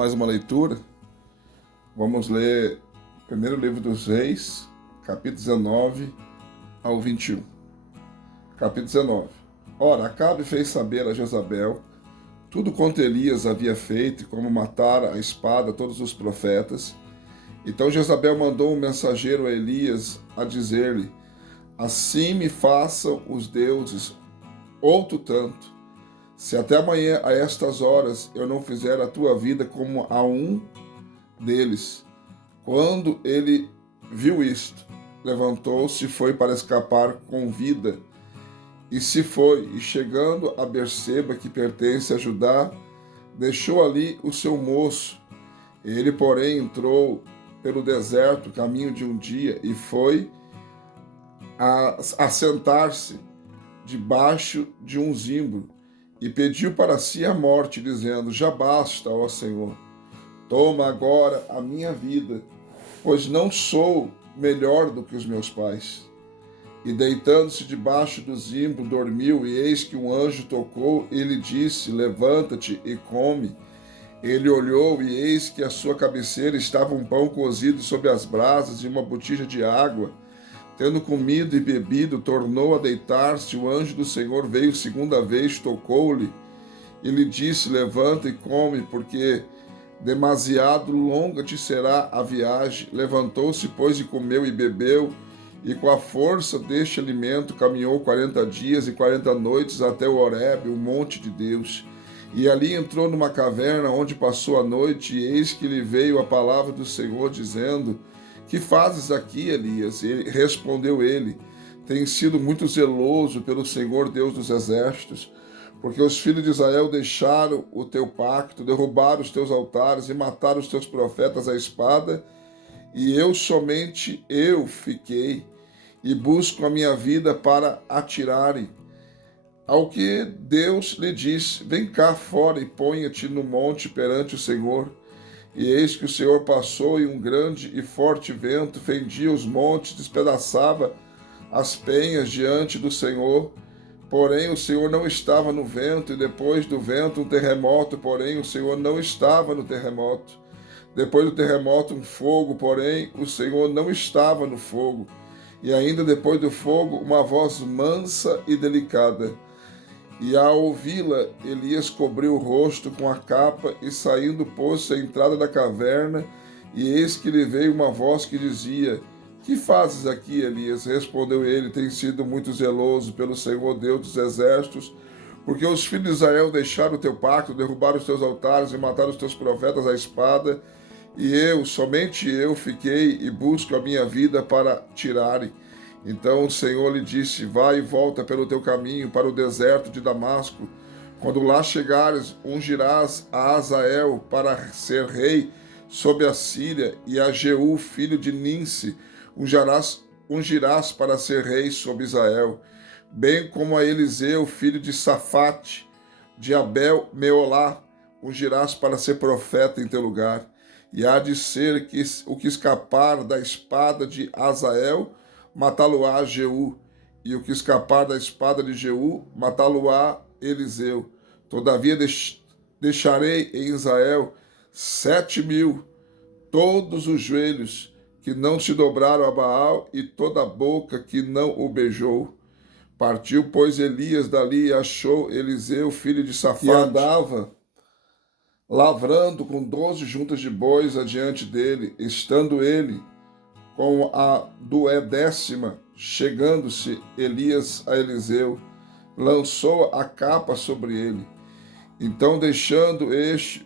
mais uma leitura. Vamos ler o primeiro livro dos Reis, capítulo 19 ao 21. Capítulo 19. Ora, Acabe fez saber a Jezabel tudo quanto Elias havia feito e como matara a espada todos os profetas. Então Jezabel mandou um mensageiro a Elias a dizer-lhe: assim me façam os deuses outro tanto, se até amanhã a estas horas eu não fizer a tua vida como a um deles. Quando ele viu isto, levantou-se e foi para escapar com vida. E se foi, e chegando a Berseba, que pertence a Judá, deixou ali o seu moço. Ele, porém, entrou pelo deserto, caminho de um dia, e foi a sentar-se debaixo de um zimbro, e pediu para si a morte, dizendo: já basta, ó Senhor, toma agora a minha vida, pois não sou melhor do que os meus pais. E deitando-se debaixo do zimbro, dormiu, e eis que um anjo tocou e lhe disse: levanta-te e come. Ele olhou, e eis que à sua cabeceira estava um pão cozido sobre as brasas e uma botija de água. Tendo comido e bebido, tornou a deitar-se. O anjo do Senhor veio segunda vez, tocou-lhe e lhe disse: levanta e come, porque demasiado longa te será a viagem. Levantou-se, pois, e comeu e bebeu, e com a força deste alimento caminhou 40 dias e 40 noites até o Horebe, o monte de Deus. E ali entrou numa caverna, onde passou a noite, e eis que lhe veio a palavra do Senhor, dizendo: que fazes aqui, Elias? E respondeu ele: tenho sido muito zeloso pelo Senhor Deus dos exércitos, porque os filhos de Israel deixaram o teu pacto, derrubaram os teus altares e mataram os teus profetas à espada, e somente eu fiquei, e busco a minha vida para atirarem. Ao que Deus lhe disse: vem cá fora e ponha-te no monte perante o Senhor. E eis que o Senhor passou, e um grande e forte vento fendia os montes, despedaçava as penhas diante do Senhor. Porém o Senhor não estava no vento, e depois do vento um terremoto, porém o Senhor não estava no terremoto. Depois do terremoto um fogo, porém o Senhor não estava no fogo. E ainda depois do fogo uma voz mansa e delicada. E ao ouvi-la, Elias cobriu o rosto com a capa e, saindo, pôs-se à entrada da caverna. E eis que lhe veio uma voz que dizia: que fazes aqui, Elias? Respondeu ele: tenho sido muito zeloso pelo Senhor Deus dos exércitos, porque os filhos de Israel deixaram o teu pacto, derrubaram os teus altares e mataram os teus profetas à espada. E somente eu, fiquei e busco a minha vida para tirarem. Então o Senhor lhe disse: vai e volta pelo teu caminho para o deserto de Damasco. Quando lá chegares, ungirás a Azael para ser rei sobre a Síria, e a Jeú, filho de Ninsi, ungirás para ser rei sobre Israel, bem como a Eliseu, filho de Safate, de Abel Meolá, ungirás para ser profeta em teu lugar. E há de ser que o que escapar da espada de Azael, matá-lo-á Jeú, e o que escapar da espada de Jeú, matá-lo-á Eliseu. Todavia deixarei em Israel 7.000, todos os joelhos que não se dobraram a Baal, e toda a boca que não o beijou. Partiu, pois, Elias dali e achou Eliseu, filho de Safate, que andava lavrando com 12 juntas de bois adiante dele, estando ele com a 12ª, chegando-se Elias a Eliseu, lançou a capa sobre ele. Então, deixando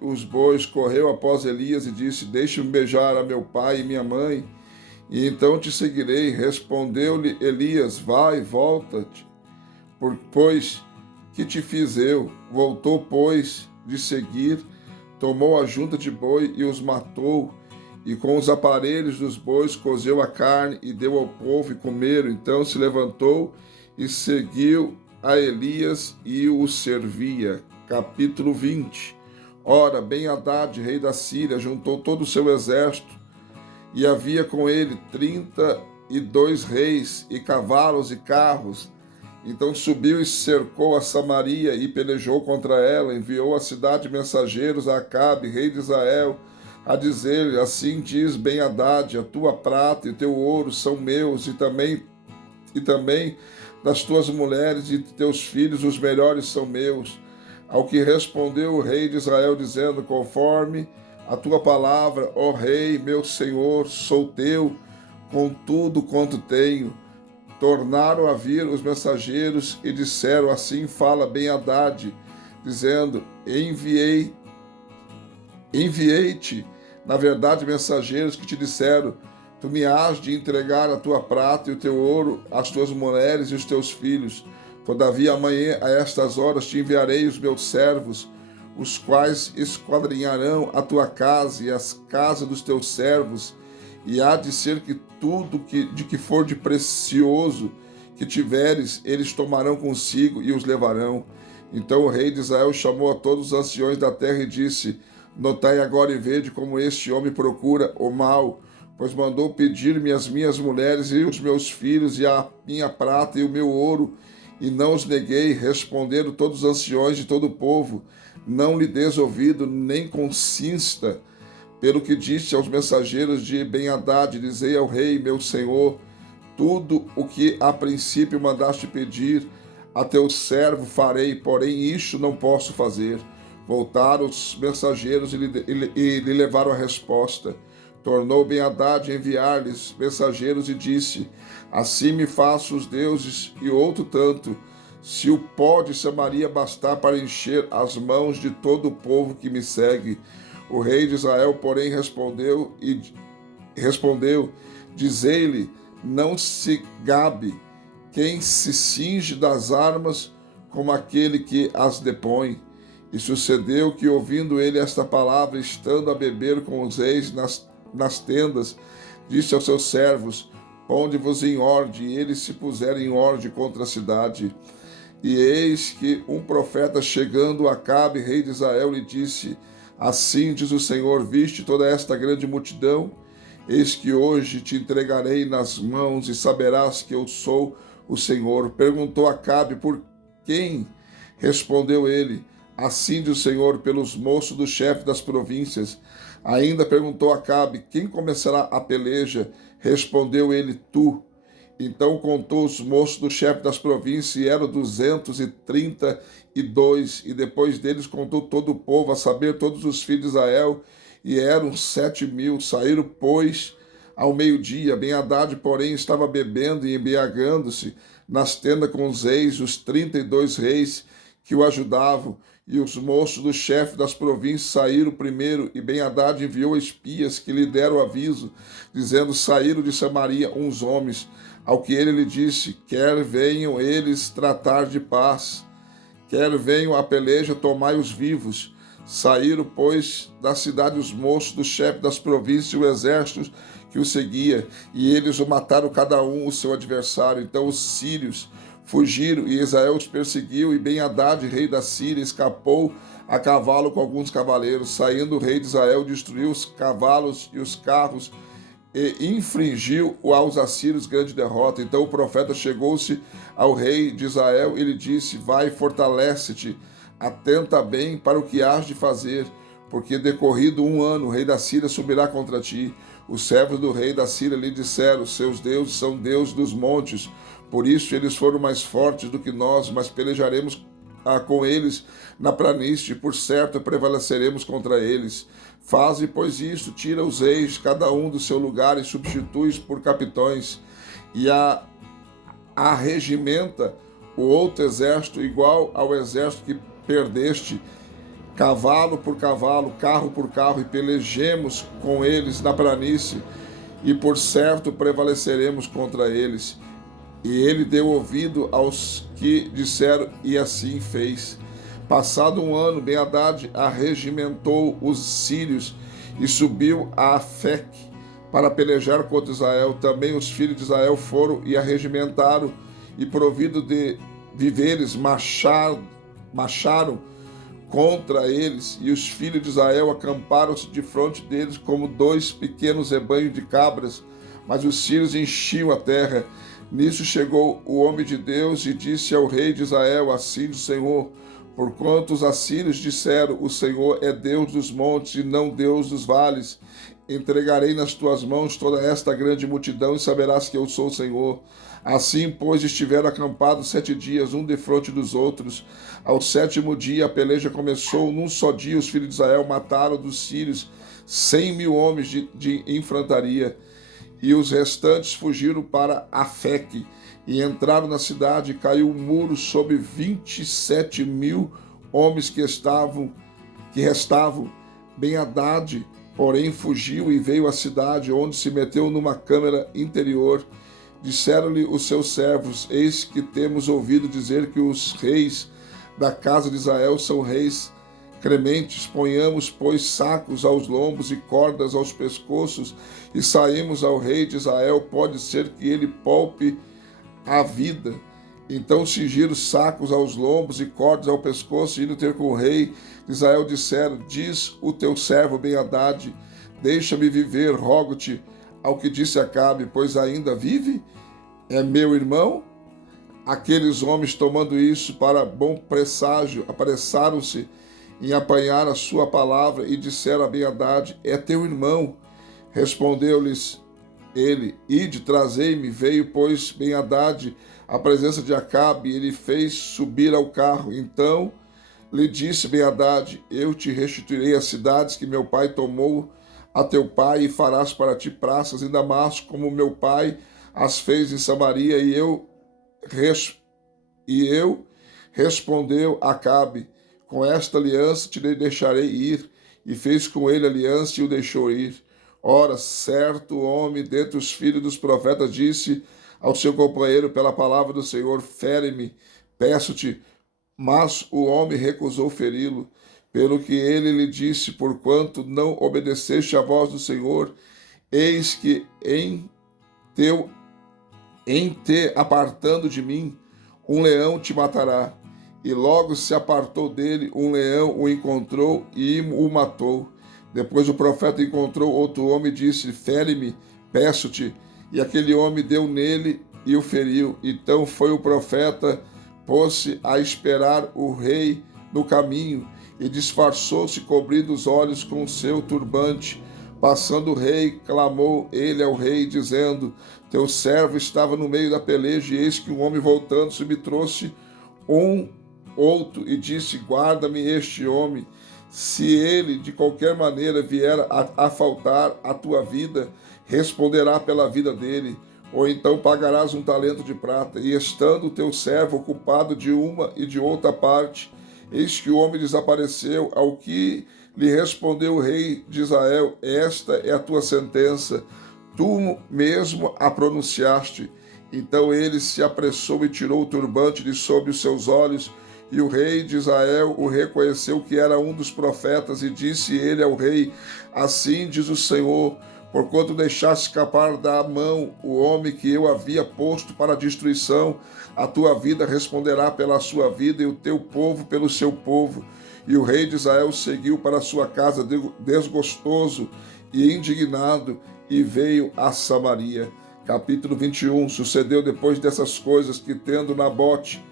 os bois, correu após Elias e disse: deixe-me beijar a meu pai e minha mãe, e então te seguirei. Respondeu-lhe Elias: vai, volta-te, pois que te fiz eu? Voltou, pois, de seguir, tomou a junta de boi e os matou, e com os aparelhos dos bois cozeu a carne e deu ao povo e comeram. Então se levantou e seguiu a Elias e o servia. Capítulo 20. Ora, Ben-Hadad, rei da Síria, juntou todo o seu exército, e havia com ele 32 reis, e cavalos e carros, Então subiu e cercou a Samaria e pelejou contra ela, enviou à cidade mensageiros a Acabe, rei de Israel, a dizer-lhe: assim diz Ben-Hadad, a tua prata e o teu ouro são meus, e também das tuas mulheres e de teus filhos os melhores são meus. Ao que respondeu o rei de Israel, dizendo: conforme a tua palavra, ó rei, meu senhor, sou teu, com tudo quanto tenho. Tornaram a vir os mensageiros e disseram: assim fala Ben-Hadad, dizendo: enviei-te, na verdade, mensageiros que te disseram: tu me hás de entregar a tua prata e o teu ouro, as tuas mulheres e os teus filhos. Todavia, amanhã, a estas horas, te enviarei os meus servos, os quais esquadrinharão a tua casa e as casas dos teus servos, e há de ser que tudo de que for de precioso que tiveres, eles tomarão consigo e os levarão. Então o rei de Israel chamou a todos os anciões da terra e disse: notai agora e vede como este homem procura o mal, pois mandou pedir-me as minhas mulheres e os meus filhos e a minha prata e o meu ouro, e não os neguei. Responderam todos os anciões de todo o povo: não lhe des ouvido, nem consista. Pelo que disse aos mensageiros de Ben-Hadad, dizei ao rei, meu senhor, tudo o que a princípio mandaste pedir, a teu servo farei, porém isto não posso fazer. Voltaram os mensageiros e lhe levaram a resposta. Tornou Ben-Hadad a enviar-lhes mensageiros e disse: assim me faço os deuses e outro tanto, se o pó de Samaria bastar para encher as mãos de todo o povo que me segue. O rei de Israel, porém, respondeu, dizei-lhe: não se gabe quem se cinge das armas como aquele que as depõe. E sucedeu que, ouvindo ele esta palavra, estando a beber com os reis nas tendas, disse aos seus servos: ponde-vos em ordem. E eles se puseram em ordem contra a cidade. E eis que um profeta, chegando a Acabe, rei de Israel, lhe disse: assim diz o Senhor, viste toda esta grande multidão? Eis que hoje te entregarei nas mãos e saberás que eu sou o Senhor. Perguntou Acabe: por quem? Respondeu ele: assim diz o Senhor, pelos moços do chefe das províncias. Ainda perguntou Acabe: quem começará a peleja? Respondeu ele: tu. Então contou os moços do chefe das províncias, e eram 232, e depois deles contou todo o povo, a saber, todos os filhos de Israel, e eram 7.000. Saíram, pois, ao meio-dia. Ben-Hadad, porém, estava bebendo e embriagando-se nas tendas com os reis, os 32 reis que o ajudavam. E os moços do chefe das províncias saíram primeiro, e Ben-Hadad enviou espias que lhe deram aviso, dizendo: saíram de Samaria uns homens. Ao que ele lhe disse: quer venham eles tratar de paz, quer venham a peleja, tomai-os vivos. Saíram, pois, da cidade os moços do chefe das províncias e o exército que o seguia, e eles o mataram cada um o seu adversário. Então os sírios fugiram, e Israel os perseguiu, e Ben-Hadad, rei da Síria, escapou a cavalo com alguns cavaleiros. Saindo o rei de Israel, destruiu os cavalos e os carros, e infligiu aos assírios grande derrota. Então o profeta chegou-se ao rei de Israel e lhe disse: vai, fortalece-te, atenta bem para o que hás de fazer, porque decorrido 1 ano o rei da Síria subirá contra ti. Os servos do rei da Síria lhe disseram: seus deuses são deuses dos montes, por isso eles foram mais fortes do que nós, mas pelejaremos com eles na planície, por certo prevaleceremos contra eles. Faze, pois, isto: tira os reis, cada um do seu lugar, e substitui-os por capitães, e arregimenta o outro exército igual ao exército que perdeste, cavalo por cavalo, carro por carro, e pelejemos com eles na planície, e por certo prevaleceremos contra eles. E ele deu ouvido aos que disseram, e assim fez. Passado 1 ano, Ben-Hadad arregimentou os sírios e subiu a Afec para pelejar contra Israel. Também os filhos de Israel foram e arregimentaram, e provido de víveres, marcharam contra eles, e os filhos de Israel acamparam-se de frente deles como 2 pequenos rebanhos de cabras, mas os sírios enchiam a terra. Nisso chegou o homem de Deus e disse ao rei de Israel: assim diz o Senhor, porquanto os assírios disseram: o Senhor é Deus dos montes e não Deus dos vales, entregarei nas tuas mãos toda esta grande multidão e saberás que eu sou o Senhor. Assim, pois, estiveram acampados 7 dias, um defronte dos outros. Ao 7º dia a peleja começou. Num só dia os filhos de Israel mataram dos sírios 100.000 homens de infantaria. E os restantes fugiram para Afeque e entraram na cidade, e caiu um muro sobre 27.000 homens que restavam. Ben-Hadad, porém, fugiu e veio à cidade, onde se meteu numa câmara interior. Disseram-lhe os seus servos: eis que temos ouvido dizer que os reis da casa de Israel são reis crementes. Ponhamos, pois, sacos aos lombos e cordas aos pescoços e saímos ao rei de Israel. Pode ser que ele poupe a vida. Então cingiram sacos aos lombos e cordas ao pescoço, e indo ter com o rei de Israel, disseram: diz o teu servo Ben-Hadad: deixa-me viver, rogo-te. Ao que disse Acabe: pois ainda vive? É meu irmão? Aqueles homens, tomando isso para bom presságio, apressaram-se em apanhar a sua palavra e disseram a Ben-Hadad: é teu irmão. Respondeu-lhes ele: ide, trazei-me. Veio, pois, Ben-Hadad à presença de Acabe, e ele fez subir ao carro. Então lhe disse Ben-Hadad: eu te restituirei as cidades que meu pai tomou a teu pai, e farás para ti praças em Damasco, como meu pai as fez em Samaria. Respondeu Acabe: com esta aliança te deixarei ir. E fez com ele aliança e o deixou ir. Ora, certo homem dentre os filhos dos profetas disse ao seu companheiro pela palavra do Senhor: fere-me, peço-te. Mas o homem recusou feri-lo. Pelo que ele lhe disse: porquanto não obedeceste à voz do Senhor, eis que em te apartando de mim, um leão te matará. E logo se apartou dele, um leão o encontrou e o matou. Depois o profeta encontrou outro homem e disse: fere-me, peço-te. E aquele homem deu nele e o feriu. Então foi o profeta, pôs-se a esperar o rei no caminho, e disfarçou-se, cobrindo os olhos com o seu turbante. Passando o rei, clamou ele ao rei, dizendo: teu servo estava no meio da peleja, e eis que um homem voltando-se me trouxe um outro, e disse: guarda-me este homem. Se ele de qualquer maneira vier a faltar a tua vida, responderá pela vida dele, ou então pagarás 1 talento de prata. E estando o teu servo ocupado de uma e de outra parte, eis que o homem desapareceu. Ao que lhe respondeu o rei de Israel: esta é a tua sentença, tu mesmo a pronunciaste. Então ele se apressou e tirou o turbante de sobre os seus olhos, e o rei de Israel o reconheceu que era um dos profetas, e disse ele ao rei: assim diz o Senhor, porquanto deixaste escapar da mão o homem que eu havia posto para a destruição, a tua vida responderá pela sua vida, e o teu povo pelo seu povo. E o rei de Israel seguiu para sua casa desgostoso e indignado, e veio a Samaria. Capítulo 21. Sucedeu depois dessas coisas que, tendo Nabote,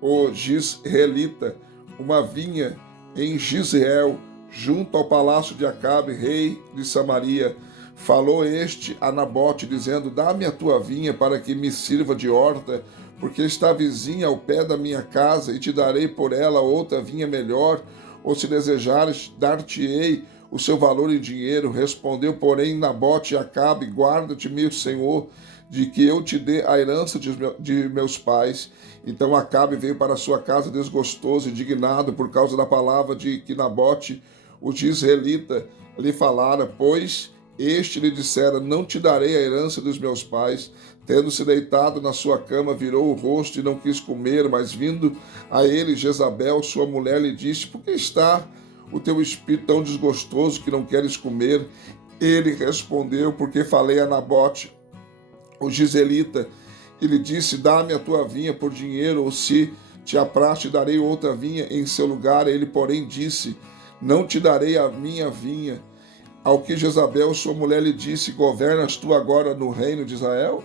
o Jizreelita, uma vinha em Jizreel, junto ao palácio de Acabe, rei de Samaria, falou este a Nabote, dizendo: dá-me a tua vinha para que me sirva de horta, porque está vizinha ao pé da minha casa, e te darei por ela outra vinha melhor, ou se desejares, dar-te-ei o seu valor em dinheiro. Respondeu, porém, Nabote a Acabe: guarda-te, meu senhor, de que eu te dê a herança de meus pais. Então Acabe veio para sua casa desgostoso, indignado por causa da palavra de que Nabote, o Jizreelita, lhe falara, pois este lhe dissera: não te darei a herança dos meus pais. Tendo-se deitado na sua cama, virou o rosto e não quis comer, mas vindo a ele Jezabel, sua mulher, lhe disse: por que está o teu espírito tão desgostoso que não queres comer? Ele respondeu: porque falei a Nabote, o Jizreelita, e lhe disse: dá-me a tua vinha por dinheiro, ou se te apraz, te darei outra vinha em seu lugar. Ele, porém, disse: não te darei a minha vinha. Ao que Jezabel, sua mulher, lhe disse: governas tu agora no reino de Israel?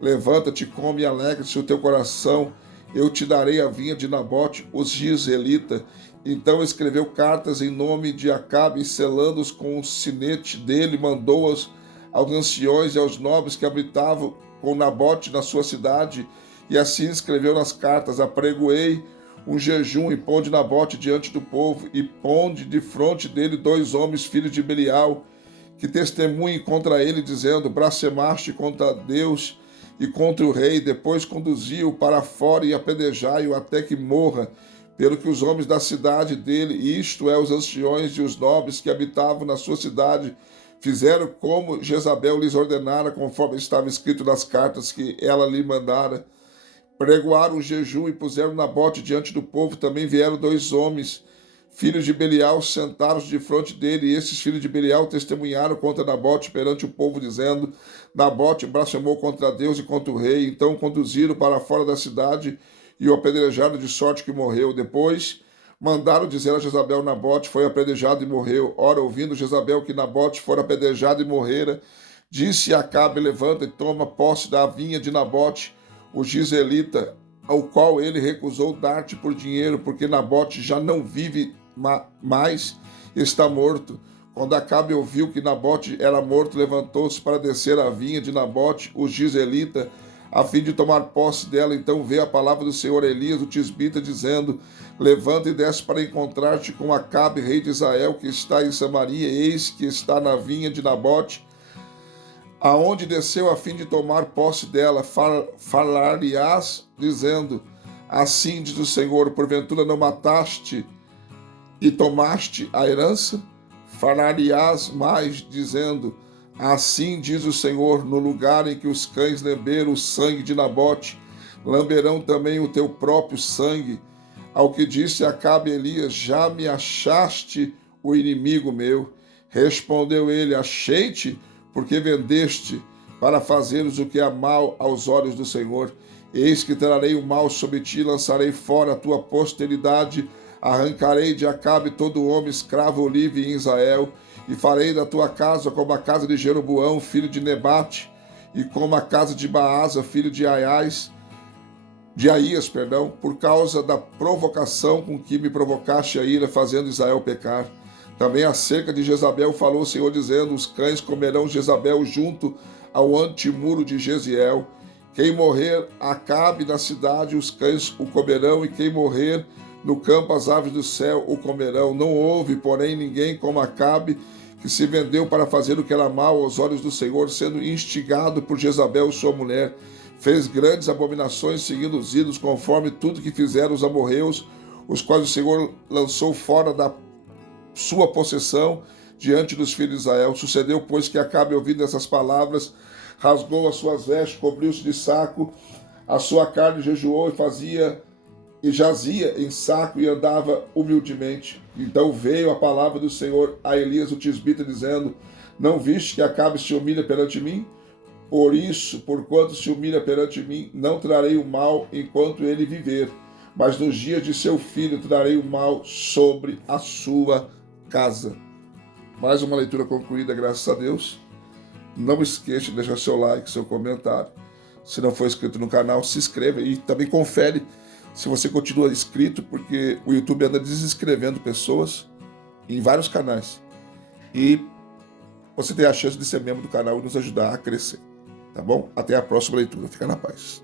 Levanta-te, come e alegra-se o teu coração, eu te darei a vinha de Nabote, o Jezreelita. Então escreveu cartas em nome de Acabe, e selando-os com o sinete dele, mandou-as aos anciões e aos nobres que habitavam com Nabote na sua cidade, e assim escreveu nas cartas: apregoei um jejum e ponde Nabote diante do povo, e ponde de fronte dele 2 homens, filhos de Belial, que testemunhem contra ele, dizendo: blasfemaste contra Deus e contra o rei. Depois conduziu-o para fora e apedrejai-o até que morra, pelo que os homens da cidade dele, isto é, os anciões e os nobres que habitavam na sua cidade, fizeram como Jezabel lhes ordenara, conforme estava escrito nas cartas que ela lhe mandara. Pregoaram o jejum e puseram Nabote diante do povo. Também vieram 2 homens, filhos de Belial, sentaram-se de frente dele, e esses filhos de Belial testemunharam contra Nabote perante o povo, dizendo: Nabote blasfemou contra Deus e contra o rei. Então conduziram para fora da cidade e o apedrejaram de sorte que morreu. Depois mandaram dizer a Jezabel: Nabote foi apedrejado e morreu. Ora, ouvindo Jezabel que Nabote fora apedrejado e morrera, disse a Acabe: levanta e toma posse da vinha de Nabote, o Jezreelita, ao qual ele recusou dar-te por dinheiro, porque Nabote já não vive mais, está morto. Quando Acabe ouviu que Nabote era morto, levantou-se para descer a vinha de Nabote, o Jezreelita, a fim de tomar posse dela. Então veio a palavra do Senhor Elias, o tisbita, dizendo: levanta e desce para encontrar-te com Acabe, rei de Israel, que está em Samaria. Eis que está na vinha de Nabote, aonde desceu a fim de tomar posse dela. Falar-lhe-ás, dizendo: assim diz o Senhor, porventura não mataste e tomaste a herança? Falar-lhe-ás mais, dizendo: assim diz o Senhor, no lugar em que os cães lamberam o sangue de Nabote, lamberão também o teu próprio sangue. Ao que disse Acabe Elias: já me achaste o inimigo meu? Respondeu ele: achei-te, porque vendeste para fazeres o que é mal aos olhos do Senhor. Eis que trarei o mal sobre ti, lançarei fora a tua posteridade, arrancarei de Acabe todo homem escravo ou livre em Israel, e farei da tua casa como a casa de Jeroboão, filho de Nebate, e como a casa de Baasa, filho de Aías, por causa da provocação com que me provocaste a ira, fazendo Israel pecar. Também acerca de Jezabel falou o Senhor, dizendo: os cães comerão Jezabel junto ao antemuro de Jeziel. Quem morrer Acabe na cidade, os cães o comerão, e quem morrer no campo, as aves do céu o comerão. Não houve, porém, ninguém como Acabe, que se vendeu para fazer o que era mal aos olhos do Senhor, sendo instigado por Jezabel, sua mulher. Fez grandes abominações, seguindo os ídolos, conforme tudo que fizeram os amorreus, os quais o Senhor lançou fora da sua possessão diante dos filhos de Israel. Sucedeu, pois, que Acabe, ouvindo essas palavras, rasgou as suas vestes, cobriu-se de saco, a sua carne jejuou e jazia em saco, e andava humildemente. Então veio a palavra do Senhor a Elias, o tisbita, dizendo: não viste que Acabe se humilha perante mim? Por isso, porquanto se humilha perante mim, não trarei o mal enquanto ele viver, mas nos dias de seu filho trarei o mal sobre a sua casa. Mais uma leitura concluída, graças a Deus. Não esqueça de deixar seu like, seu comentário. Se não for inscrito no canal, se inscreva e também confere se você continua inscrito, porque o YouTube anda desinscrevendo pessoas em vários canais. E você tem a chance de ser membro do canal e nos ajudar a crescer. Tá bom? Até a próxima leitura. Fica na paz.